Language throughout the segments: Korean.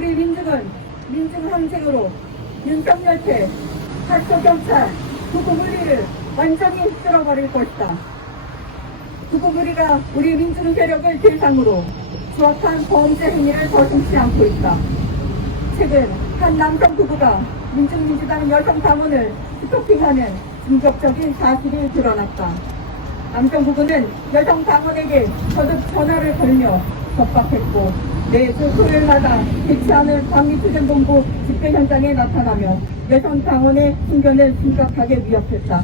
우리 민중은 민중 항쟁으로 윤석열패, 학교경찰, 구구무리를 완전히 쓸어버릴 것이다. 구구무리가 우리 민중 세력을 대상으로 추악한 범죄 행위를 더듬지 않고 있다. 최근 한 남성 부부가 민중민주당 여성 당원을 스토킹하는 충격적인 사실이 드러났다. 남성 부부는 여성 당원에게 거듭 전화를 걸며 협박했고 매주 토요일마다 대치하는 광리투쟁본부 집회 현장에 나타나며 여성 당원의 신변을 심각하게 위협했다.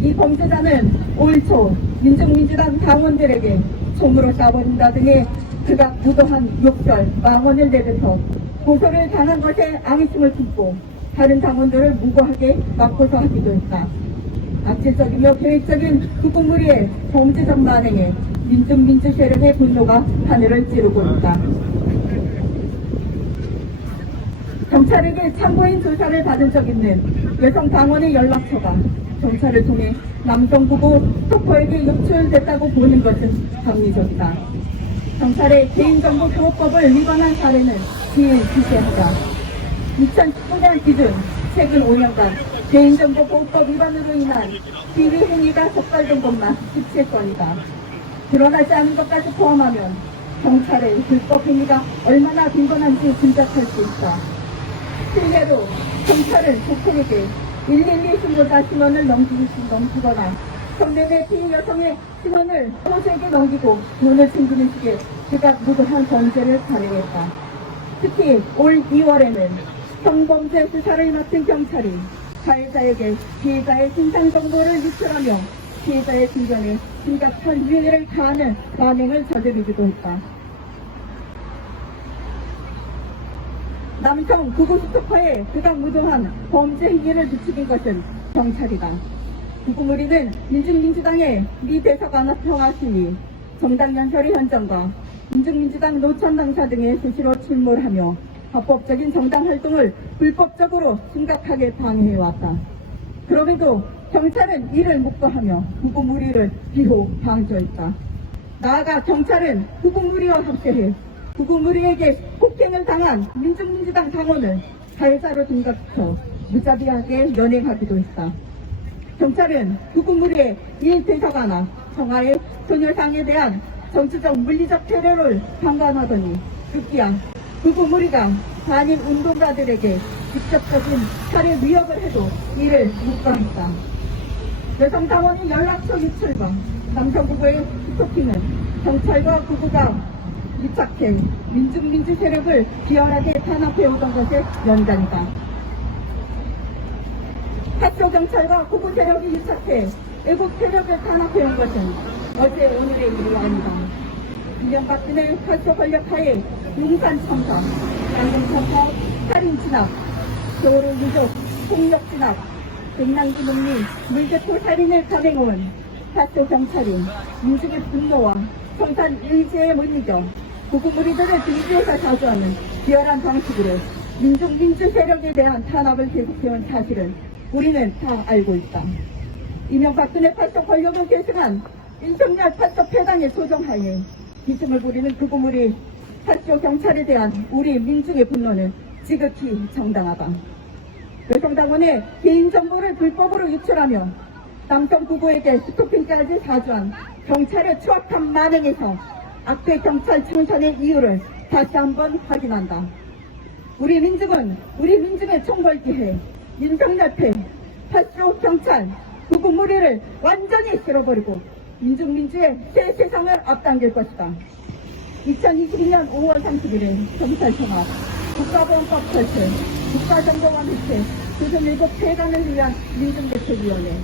이 범죄자는 올 초 민중민주당 당원들에게 총으로 쏴버린다 등의 극악 무도한 욕설, 망언을 내뱉어 고소를 당한 것에 앙심을 품고 다른 당원들을 무고하게 맞고서 하기도 했다. 악질적이며 계획적인 구국무리의 범죄적 만행에 민중민주 세력의 분노가 하늘을 찌르고 있다. 경찰에게 참고인 조사를 받은 적 있는 여성 당원의 연락처가 경찰을 통해 남성 부부 스토커에게 유출됐다고 보는 것은 합리적이다. 경찰의 개인정보 보호법을 위반한 사례는 비일비재하다. 2019년 기준 최근 5년간 개인정보 보호법 위반으로 인한 비위 행위가 적발된 것만 17건이다. 드러나지 않은 것까지 포함하면 경찰의 불법 행위가 얼마나 빈번한지 짐작할 수 있다. 실례로 경찰은 국민에게 112 신고자 신원을 넘기, 넘기거나 성매매 피해 여성의 신원을 호주에게 넘기고 돈을 챙기는 식의 그가 무도한 범죄를 발행했다. 특히 올 2월에는 성범죄 수사를 맡은 경찰이 가해자에게 피해자의 신상 정보를 유출하며 피해자의 신변에 심각한 위해를 가하는 만행을 저지르기도 했다. 남성 구구 스토커에 그간 무도한 범죄 행위를 부추긴 것은 경찰이다. 구구무리는 민중민주당의 미 대사관 평화시위, 정당 연설의 현장과 민중민주당 노천 당사 등의 수시로 침몰하며 합법적인 정당 활동을 불법적으로 심각하게 방해해왔다. 그럼에도 경찰은 이를 묵과하며 구구무리를 비호 방조했다. 나아가 경찰은 구구무리와 함께해 구구무리에게 폭행을 당한 민중민주당 당원을 가해자로 등각시켜 무자비하게 연행하기도 했다. 경찰은 구구무리의 일대사관나 청와의 소녀상에 대한 정치적 물리적 테러를 방관하더니 급기야 구구무리가 반일 운동가들에게 직접적인 살해 위협을 해도 이를 묵과했다. 여성 당원의 연락처 유출과 남성 부부의 스토킹은 경찰과 부부가 밀착해 민중민주 세력을 비열하게 탄압해오던 것의 연관이다. 학교 경찰과 구부 세력이 유착해 애국 세력을 탄압해온 것은 어제 오늘의 일이 아니다. 이명박근혜 학교 권력하에 용산 청사, 양동 청사, 살인 진압, 도로 유족, 폭력 진압, 백남기 논리, 물대포 살인을 감행온 학교 경찰이 민중의 분노와 성산 의지에 못 이겨 구구무리들을 등지에서 자주하는 비열한 방식으로 민중 민주 세력에 대한 탄압을 계속해온 사실은 우리는 다 알고 있다. 이명박근혜 팔도 권력을 계승한 윤석열 팔도 패당의 소정하에 기승을 부리는 구구무리 팔도 경찰에 대한 우리 민중의 분노는 지극히 정당하다. 여성당원의 개인정보를 불법으로 유출하며 남성 부부에게 스토킹까지 사주한 경찰의 추악한 만행에서 악대 경찰 청산의 이유를 다시 한번 확인한다. 우리 민중은 우리 민중의 총궐기해 윤석열패, 팔수 경찰, 구구무리를 완전히 쓸어버리고 민중민주의 새 세상을 앞당길 것이다. 2022년 5월 30일에 경찰청와 국가보안법 설치, 국가정보원 해체, 조선 일곱 폐간을 위한 민중대책위원회,